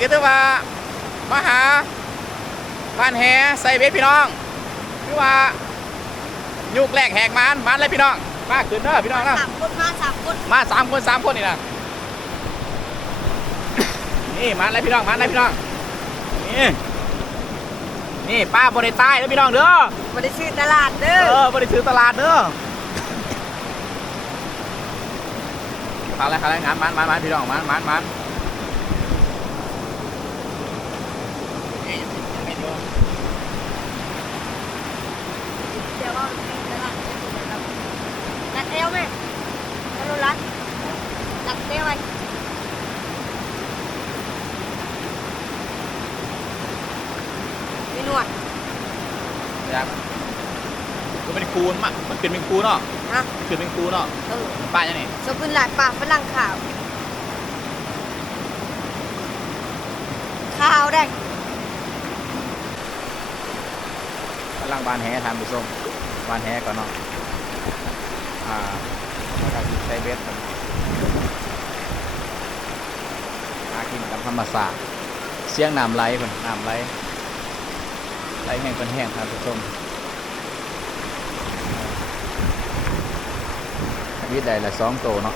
ก็ถือว่ามหาบ้านแหใส่เวทพี่น้องคือว่ายุกแรกแหกมานมันเลยพี่น้อง มาขึ้นเด้อพี่น้องนะสามคนมาสามคนมาสามคนสามคนนี่นะนี่มันเลยพี่น้องมันเลยพี่น้องนี่นี่ป้าบริใต้แล้วพี่น้องเด้อบริซื้อตลาดเด้อเออบริซื้อตลาดเด้อขาแล้วขาแล้วงานมันมันมันพี่น้องมันมันมัน เ Eo mẹ Eo lát Đặt đeo anh Đi luôn ยังมันเป็นครูมั้งมันเกิดเป็นครูเนาะฮะมันเกิดเป็นครูเนาะ Ừ ป่าจะนี่ Số quân lại bà phải lăng khảo Khảo đây กำลังบานแหทำไปส้มบานแหก่อนเนาะาแล้วก็ใช้เบสหากินตามธรรมศาสตร์เสียงน้ำไหลคนน้ำไหลไหลแห้งคนแห้งครับทุกท่านวิทย์ใดละสองโตเนาะ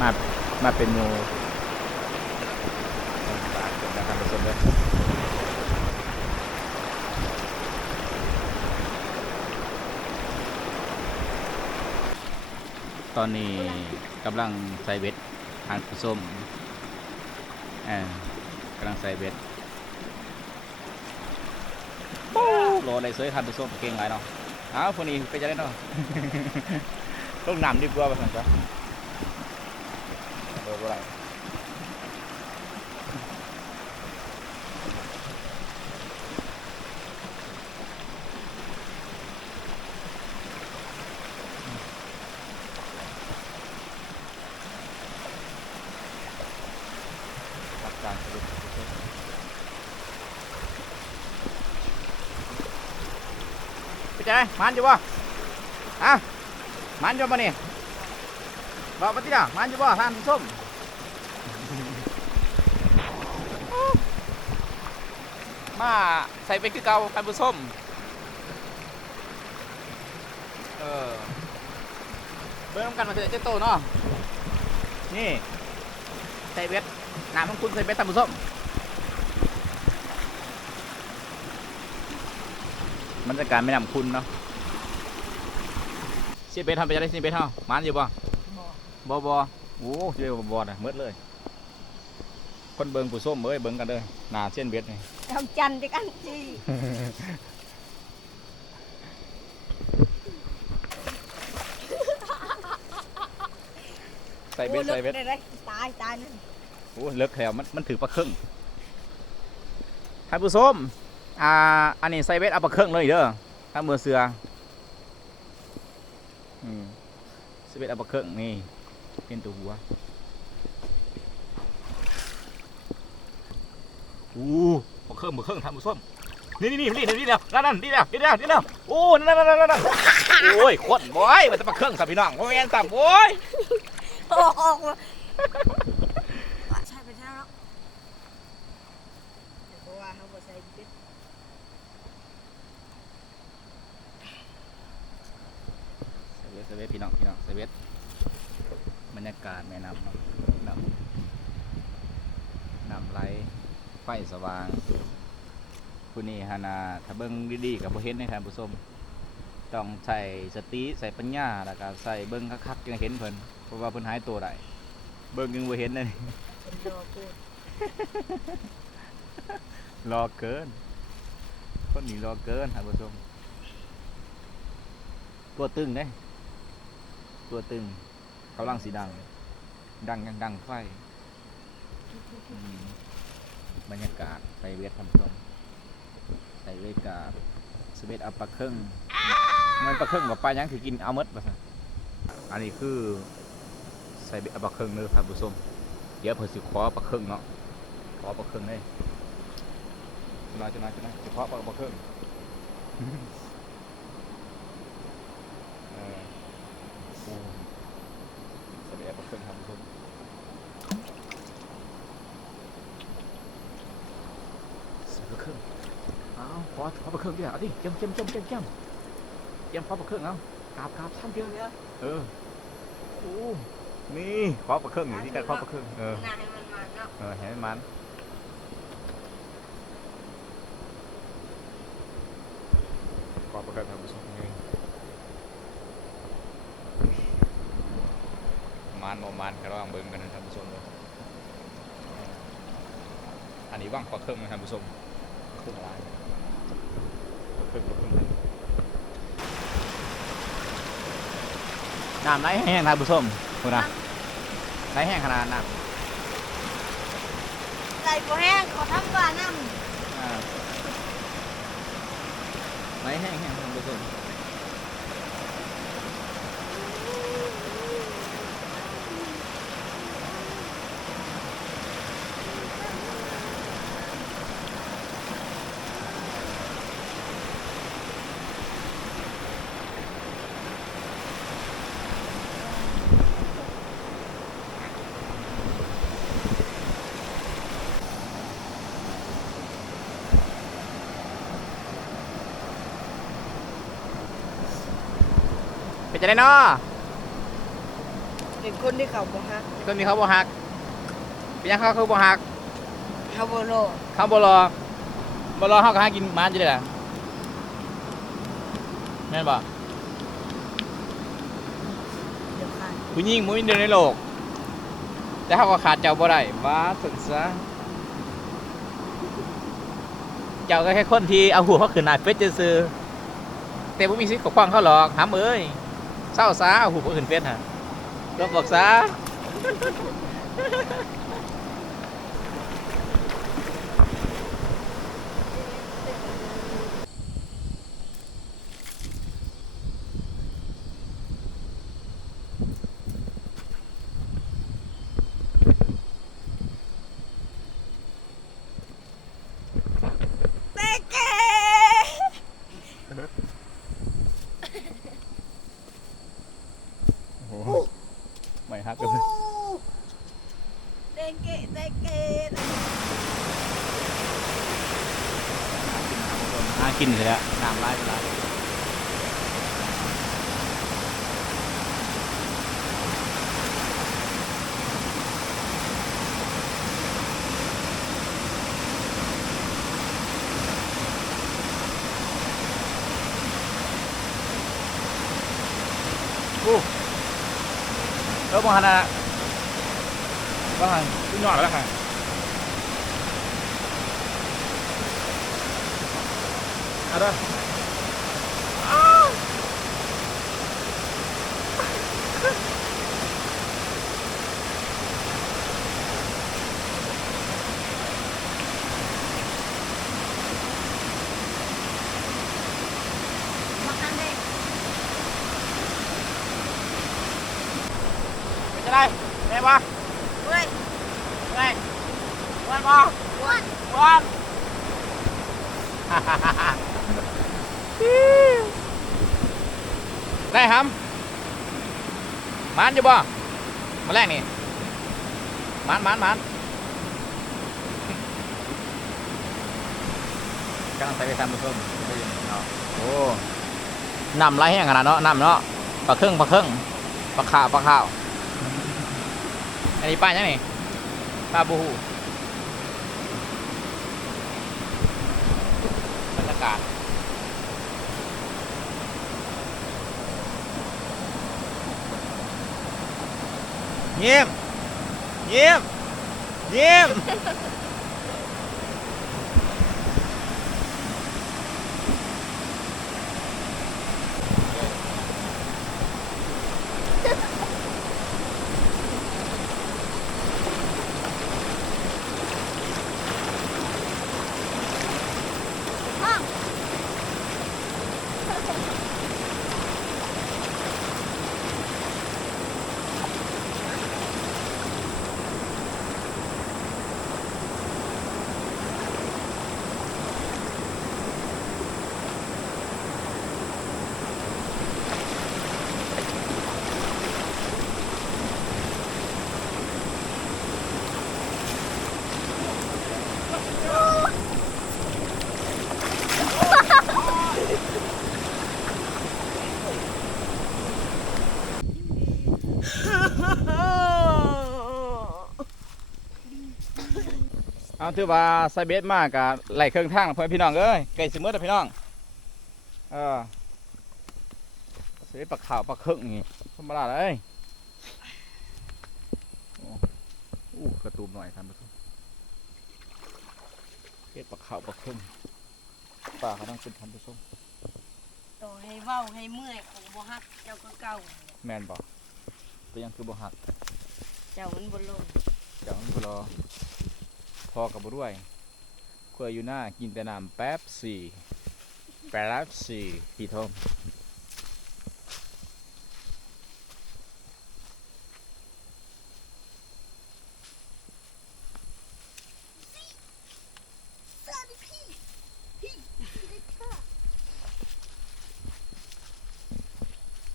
มามาเป็นมู ตอนนี้กำลังใส่เบ็ดทานผส้มอ่กำลังใส่เบ็ดโหลได้สวยทานผส้มเก่งไรเนาะอ้าวคนนี้ไปจะได้เนาะต้องนำดีกว่าไปสั่งจ้ะเดอะไร ได้มันอยู่บ่ฮะมันอยู่บ่เนี่บอกมาที่น่ะมันอยู่บ่ท่านส้มมาใส่เป็นคือเก่าท่านผู้ส้มเออเบิ่งกันมาเถอะเจ้าโตเนาะนี่ใส่เวทนามของคุณใส่เวทท่านผู้ส้ม มันจะการไม่นำคุณเนาะเสียเบสทำไปได้เสียเบสเท่ามันอยู่บ่บ่บ่โอ้เดี๋ยวบ่น่ะมืดเลย คนเบิงผู้ส้มเอ้ยเบิงกันเลยหน้าเส้นเบ็ดนี่ทำจันทร์กันจีใส่เบ็ดใส่เบ็ดตายตายนั่นโอ้เลิกแถวมันมันถือปลาครึ่งให้ผู้ส้ม อ่าอันนี้ใส่เวทเอาปลาเครื่องเลยเด้อถ้ามือเสืออืมใส่เวทเอาปลาเครื่องนี่เป็นตัวหัวอู้ปลาเครื่องปลาเครื่องทำมือส้มนี่นี่นี่นี่นี่แล้วนั่นนั่นนี่แล้วนี่แล้วนี่แล้วโอ้นั่นนั่นนั่นนั่นโอ้ยควดบอยมันจะปลาเครื่องสับพี่น้องโอ้ยสับโอ้ยออก เพี่น้องพี่น้องเซเว่นบรรยากาศแม่น้ำน้ำน้ำไหลไฟสว่างคุณนี่ฮานาถ้าเบิ้งดีๆกับผู้เห็นนะครับผู้ชมต้องใส่สติใส่ปัญญาแล้วก็ใส่เบิ้งคักๆจึงเห็นเพิ่นเพราะว่าเพิ่นหายตัวได้เบิ้งยังโบเห็นเลยรอเกิน คนนี้รอเกินครับผู้ชมตัวตึงได้ ตัวตึงกำลังสีดัง ดังยังดังไฟอืมบรรยากาศไปเวสทำตรงไปเวสกาบสเวสอัปปะเครื่องมันปลาเครื่องกับปลายังคือกินเอาเมดปซะอันนี้คือใส่เปลาเครื่องเนื้อท่านผู้ชมเดี๋ยวเพิ่นสิขอปลาเครื่องเนาะขอปลาเครื่องเลยจะนายจะนายจะนายเฉพาะปลาเครื่อง คนทำคนซื้เครื่องเอาพอพอประเครื่องเดียวเอาดิเจีมเจีมเจีมเจีมเจีมเจีพอประเครื่องเอากราบกราบท่านเดียวเนี่ยเออโอ้นี่พอประเครื่องอยู่ที่กันพอประเครื่องเออเห็นมัน มันบ่มันก็ลองเบิ่งกันนะท่านผู้ชมเลยอันนี้ว่างปลาเครื่องนะท่านผู้ชมเครื่องลายปลาเครื่องปลาเครื่องน้ำไหลแห้งท่านผู้ชมคุณนะไหลแห้งขนาดน้ำใส่บัวแห้งขอทำปลาน้อ่าไหลแห้งแห้งท่านผู้ชมเป็น จะได้เนาะำเป็นคนที่เขาบัวฮักต้นนี้เขาบ่หักเป็นยังเขาเขาบ่หักฮาโบโลเขาบ่รอบ่รอเขาก็หากินหมันจะได้ล่ะแม่นบ่เดี๋ยวค่ะผู้หญิงมุ้ยเดียวในโลก แต่เขาก็ขาดเจ้าบ่ได้ว้าสุดซะเจ้าก็แค่คนที่เอาหัวเขาขึ้นหน้าเฟซซื่อๆแต่บ่มีสิทธิ์กับขวางเขาหรอกหามเอ้ย เศร้าซะเอาหัวเขาขึ้นเฟซฮะลบบอกซา เต้เก๋ โอ้โหไม่ฮักกัน อู้ เลย เต้เก๋เต้เก๋ น่า กินเลยอะน้ำลายไปแล้วอู้เออบางฮันนะบางฮันขึ้นยอดแล้วค่ะ เอาเด้อเป็นจะ ได้ครับมันอยู่บ่มาแรกนี่มันมันมันกำลังใส่ไปทำผสมโอ้นำไรแห้งขนาดเนาะนำเนาะปลาเครื่องปลาเครื่องปลาขาวปลาขาว อันนี้ป้ายังนี่ป้าบูฮูบรรยากาศ เยี่ย ถือว่าไซเบสมากกับไหลเครื่องทางแล้วพ่อแม่พี่น้องเอ้ยไก่สิมืดแล้วพี่น้องเออเสียปลาขาวปลาเครื่องนี่ธรรมดาเลยโอ้อู้กระตูมหน่อยท่านผู้ชมเฮ็ดปลาขาวปลาเครื่องปลาเขาต้องเป็นท่านผู้ชมต่อให้เว้าให้เมื่อยของบ่ฮักเจ้าก็เก่าแมนบอกเป็นยังคือบ่หักเจ้ามันบ่ลงเดี๋ยวมันก็รอพ อกับบ่ด้วยครัวอยู่หน้ากินแต่น้ำแป๊บสี่แป๊บสี่พี่ทอม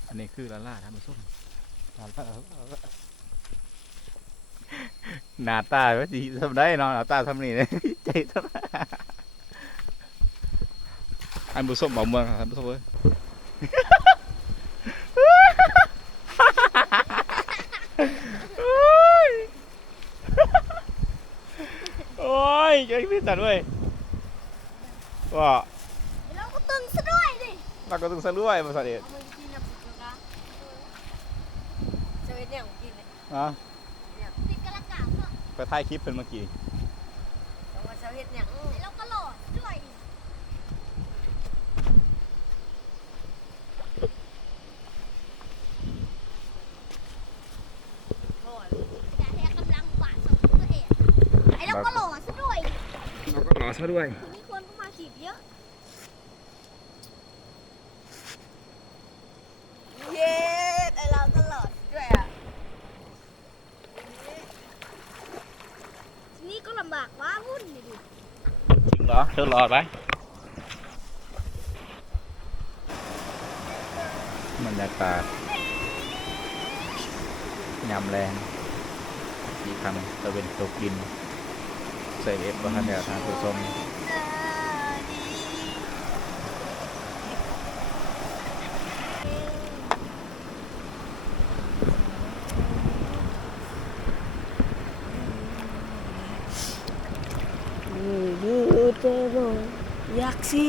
อันนี้คือลาล่าท่านผู้ชมลาล่า หน้าตาว่าสิทำได้เนาะหน้าตาทำนี่เลยใจทำอันผู้ชมบอกเมืองครับท่านผู้ชมเอ้ยโอ้ยโอ้ยใจพี่ตัดด้วยว่าแล้วก็ตึงซะด้วยดิเราก็ต้องสรวยมาสัตว์เด็ดเอามือกินนะปุ๊กนะจะเป็นเนี่ยของกินเลยอะ ไปถ่ายคลิปเป็นเมื่อกี้แต่ว่าจะเฮ็ดเนี่ยแล้วก็หลอดด้วยหลอดแต่แท้กำลังหวานสมตัวเองไอ้เราก็หล่อซะด้วยเราก็รอซะด้วย ทีนี้คนก็มาจีบเยอะ เย้ไอเราก็หลอดด้วยอะ ทีนี้ก็ลำบากว้าวุ่นเลยดิ จริงเหรอดไว้บรรยากาศยำแรงมีคำตะเวนตกดินใส่เอฟก็ทันแดียวทางผู้ชม ดูเจโร ยักษ์สิ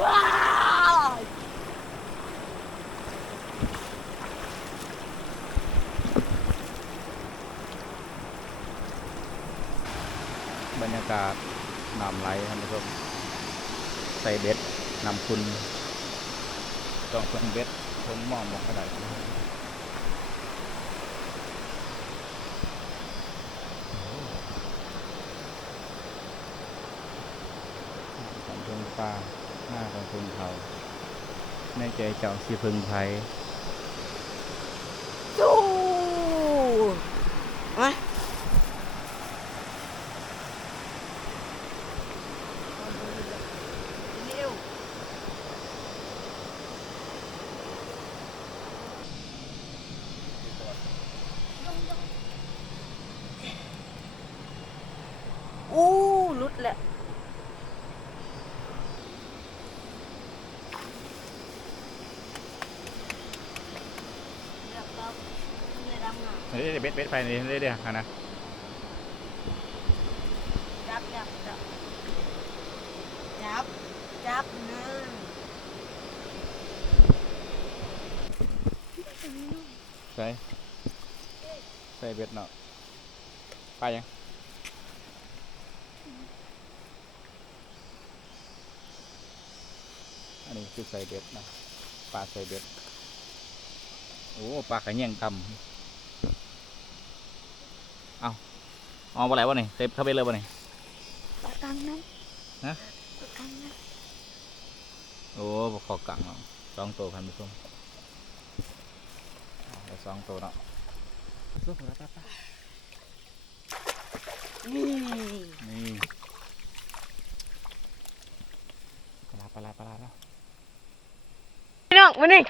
ว้าว บรรยากาศน้ำไหลท่านผู้ชมใส่เบ็ดนำคุณ ต้องเพิ่งเบ็ดเพิ่งหมอมลงกระดาษของเพิงฟ้าหน้าของเพิงเขาในใจเจ้าสิเพิงไทย จูมาเร็วอู้ ลุดแหละเรียบร้อยเรือดำน้ำเฮ้ยเบ็ดเบ็ดไปนี่เรื่อยๆนะจับจับจับจับจับนะใส่ใส่เบ็ดเนาะไปยัง อันนี้คือใส่เบ็ดนะปลาใส่เบ็ด โอ้ปลาขะแยงตำเอาเอาไปไหนวะนี่เต็มเข้าไปเลยวะนี่ปากกังนั้นฮะปากกังนั้นโอ้บขอกังเนาะสองตัวพันผู้ชมเอาได้สองตัวเนาะนี่นี่ปลาปลาปลาแล้วพี่ น้องมานี่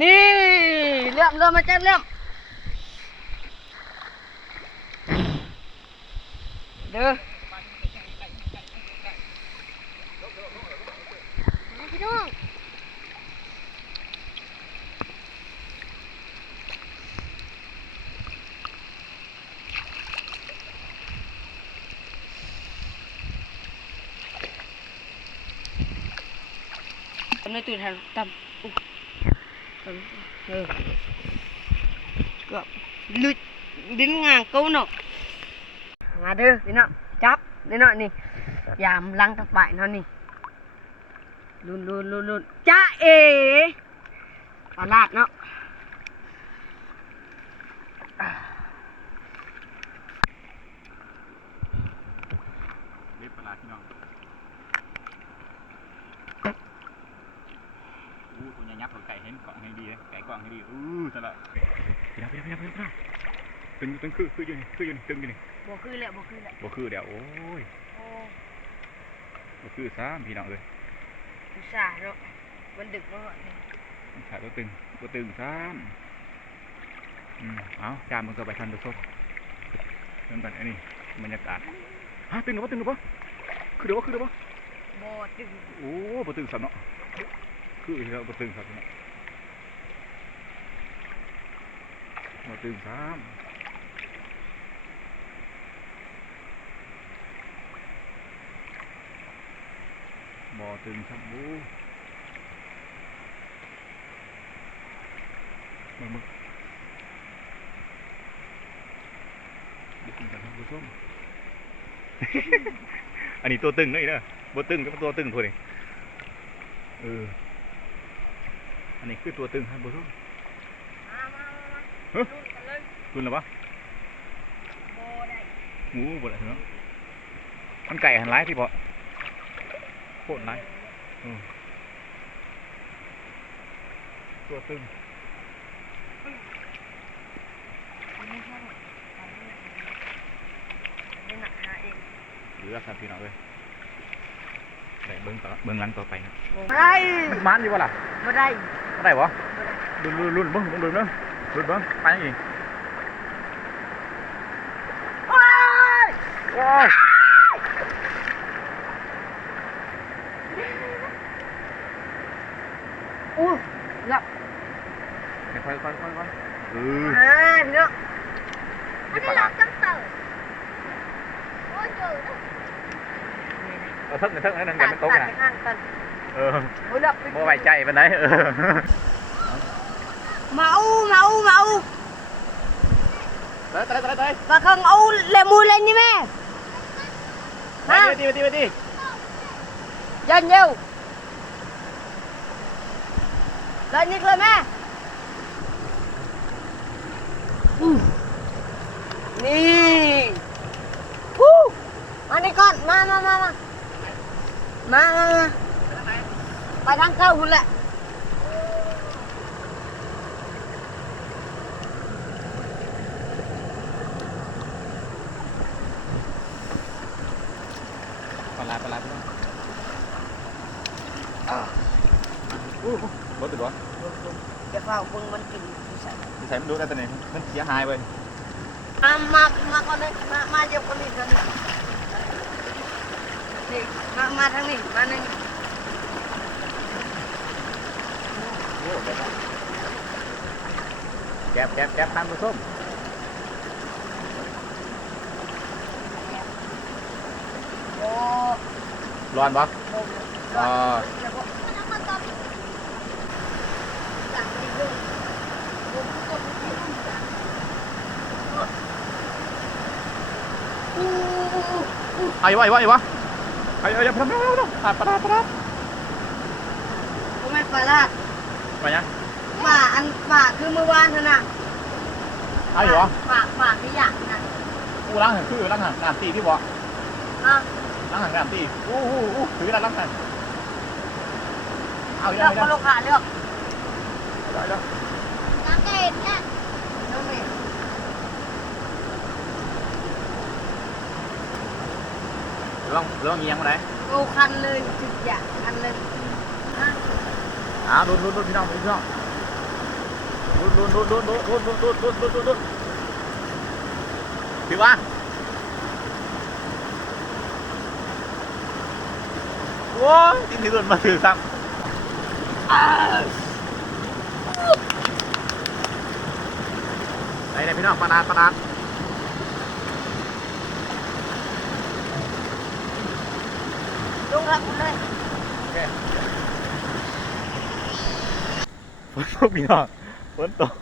นี่เริ่มเริ่มมาเจ็บเริ่มเด้อพี่น้องทำในตื่นทันทำอุ๊ยทำเออเก็ลุดดิ้นงางกูเนาะมาเด้อพี่น้องจับนี่เนาะนี่ยามลังตะปายเนาะนี่ลุนลุนลุนลุนจ้าเอปลาลาดเนาะ เล็บปลาพี่น้องอู้ตัวใหญ่ยักษ์ของไก่เห็นเกาะให้ดีเลยไก่เกาะให้ดีอู้ตะละพี่น้องพี่น้องพี่น้องพี่น้อง ตึงตึงคือคืออยู่นี่คืออยู่นี่ตึงอยู่นี่บ่คือแล้วบ่คือแล้วบ่คือเดี๋ยวโอ้ยโอ้บ่คือซ้ำพี่น้องเอ้ยอุตส่าห์เนาะมันดึกแล้วอะนี่ขาตัวตึงตัวตึงซ้ำอืมเอาจามมันก็ไปทันตัวส้มเริ่มกันอันนี้บรรยากาศฮะตึงหรือเปล่าตึงหรือเปล่าคือเดี๋ยวว่าคือเดี๋ยวว่าบ่ดึกโอ้บ่ตึงซ้ำเนาะคืออีกแล้วบ่ตึงซ้ำเนาะบ่ตึงซ้ำ บ่ตึงซ้ำบูมึงมึงบ่ตึงซ้ำผู้ชมอันนี้ตัวตึงนี่เด้อบ่ตึงก็ตัวตึงพวกนี้เอออันนี้คือตัวตึงครับผู้ชมมามามามาเฮ้ยลุ้นกันเลยคุณหรอปะบ่ได้หมูบ่ได้เนาะมันไก่หันร้ายพี่พอโคตรร้ายอืมตัวตึงไม่ใช่หรอกไม่หนักหาเองเหลือครับพี่น้องเอ้ยแต่เบิ้งต่อเบิ้งหลังต่อไปนะบ่ได้มันมันอยู่ปะล่ะบ่ได้บ่ได้บ่รุ่นรุ่นรุ่นเบิ้งเบิ้งเบิ้งเบิ้งรุ่นเบิ้งไปยังอีกโอ้ย โอ้ย อู้หลับ ค่อยค่อยค่อยค่อย เอออ่าเนาะอันนี้เราจังเต๋อโอ้ยเจอแล้วเอาเทิงเทิงนั่นนั่นอย่ามันตกตัดนะไปข้า นี่ฮู้มานี่ก่อน มามามามามามามาไปทางเข้าคุณแหละปลาปลาปลาอู้บ่ติดบ่เดี๋ยวเฝ้าเบิ่งมันกินใส่ที่ใส่มันดูได้ตัวไหนมันเสียหายไป มามามาก่อนเลยมามาเดี๋ยวคนนี้คนนี้นี่มามาทางนี้มาหนึ่งโอ้แก็บแก็บแก็บทานผู้ส้มโอ้ร้อนบ่โหอ่าแล้วก็มันเอามาตอบ สั่งไปเรื่อง อู้อู้อู้อู้เอาอยู่วะเอาอยู่วะเอาอยู่วะเอาอยู่พร้อมพร้อมพร้อมปลาปลาปลาก็ไม่ปลาลาดไปยังป่าอันป่าคือเมื่อวานเท่านั้นเอาอยู่วะป่าป่าที่อย่างนั้นอู้ล้างหันคือล้างหันน้ำตีที่บ่อะล้างหันน้ำตีอู้อู้อู้ถือแล้วล้างหันเอาอยู่เลือกเอาอยู่คนลูกค้าเลือกเอาอยู่น้ำเด็ดเนี่ย น้องเมย์ ลองลองเงียงมาไหนเอาคันเลยจุดอย่างคันเลยอะอ้าวลุ้นลุ้นลุ้นพี่น้องพี่น้องลุ้นลุ้นลุ้นลุ้นลุ้นลุ้นลุ้นลุ้นลุ้นลุ้นลุ้นถือว่าโว้ยที่ถือลุ้นมาถือซ้ำไหนไหนพี่น้องปานาดปานาด ลงรับเลยฝนตกพี่น้องฝนตก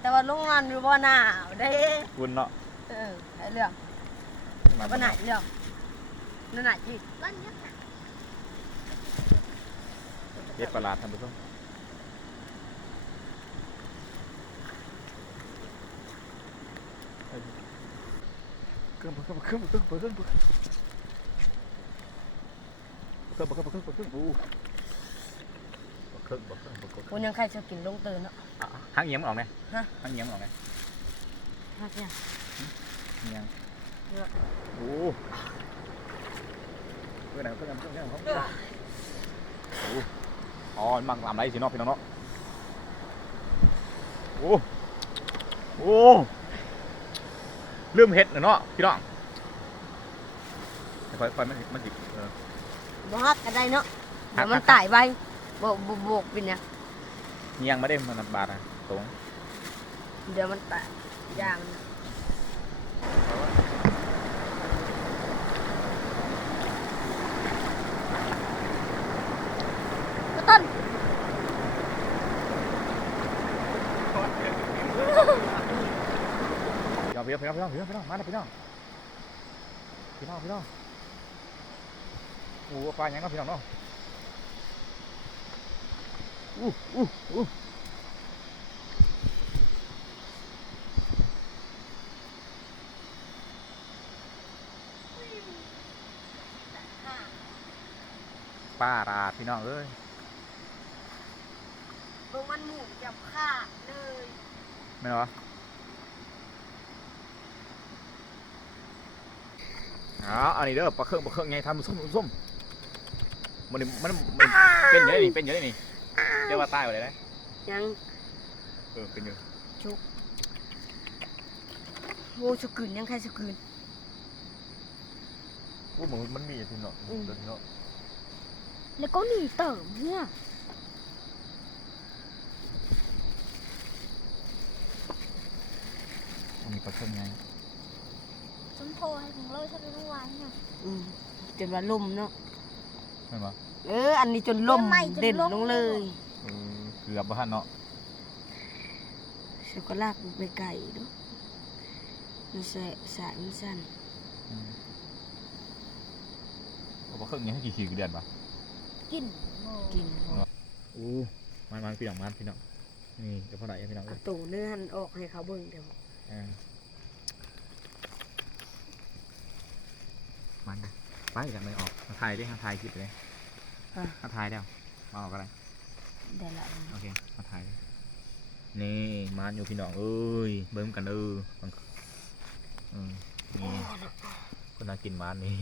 แต่ว่าลุงงานอยู่บ่หนาวเด้คุณเนาะเออไอ้เรื่องบ่หนาวเรื่องนั่นน่ะจิบ้านเนี้เฮ็ดประหลาดท่านผู้ชมเครื่องเครื่อง เคยบักเคยบักเคยบักเคยบูบักเคยบักคยบักคยวัยังใครจะกินลงเตือนเนาะหางเยี่ยมออกไหมฮะหางเยี่ยมออกไหมฮักเนี่ย เงี้ยมเยอะ โอ้เพื่อนไเพื่อนไหนเพื่อนไหนขอนโอ้อ๋อมันมังลำไรสิเนาะพี่น้องเนาะโอ้โอ้ลืมเห็ดน่ะเนาะพี่น้องค่อยคอยมันสิมันสิเออ บ่ฮักก็ได้เนาะฮัเดี๋กยวมันฮักตายไปบ่บ่โบกเป็นหยังเงียงมาได้มันบาดอะตรงเดี๋ยวมันตายย่างนะก็ต้นพี่น้องพี่น้องพี่น้องพี่น้องพี่น้องมาเลยพี่น้องพี่น้องพี่น้อง โอ้ปลาหยังเนาะพี่น้องเนาะอู้อู้อู้ปลาราดพี่น้องเอ้ยเบิ่งมันหมุนจับขาดเลยไม่เหรอเอาอันนี้เด้อปลาเครื่องปลาเครื่องไงทำส้มส้ม มันนี่มันมันเป็นเยอะนี่เป็นเยอะนี่เรียกว่าตายไปเลยนะยังเออเป็นเยอะโว้สกุลยังใครสกุลพูดเหมือนมันมีสิเนาะอืมเดินเนาะแล้วก็หนีเติมเนี่ยอันนี้ปลาเครื่องไงฉันโทรให้ถึงเลยฉันรู้ไว้เนี่ยอืมจนว่าลมเนาะ ไม่มาเออ อันนี้จนลมเด่นลงเลยเออเกือบบ้านเนาะช็อกโกแลตไปไก่เนาะมันใส่สายมันสั้นอืมเอาปลาเครื่องไงให้กี่ขีดกี่เดือนปะกินโมกินอู้มันมันพี่น้องมันพี่น้องนี่เดี๋ยวพอได้พี่น้องเลเอายตูเนื้อหันออกให้เขาเบิ่งเดี๋ยวเออมันนะ ไปกันเลยออกมาถ่ายดิมาถ่ายคลิปเลยอะ มาถ่ายเดี๋ยวมาออกอะไรได้ละโอเค มาถ่ายเลยนี่มานอยู่พี่น้องเอ้ย เบิ่งกันเออบังอืมนี่คนน่ากินมานนี่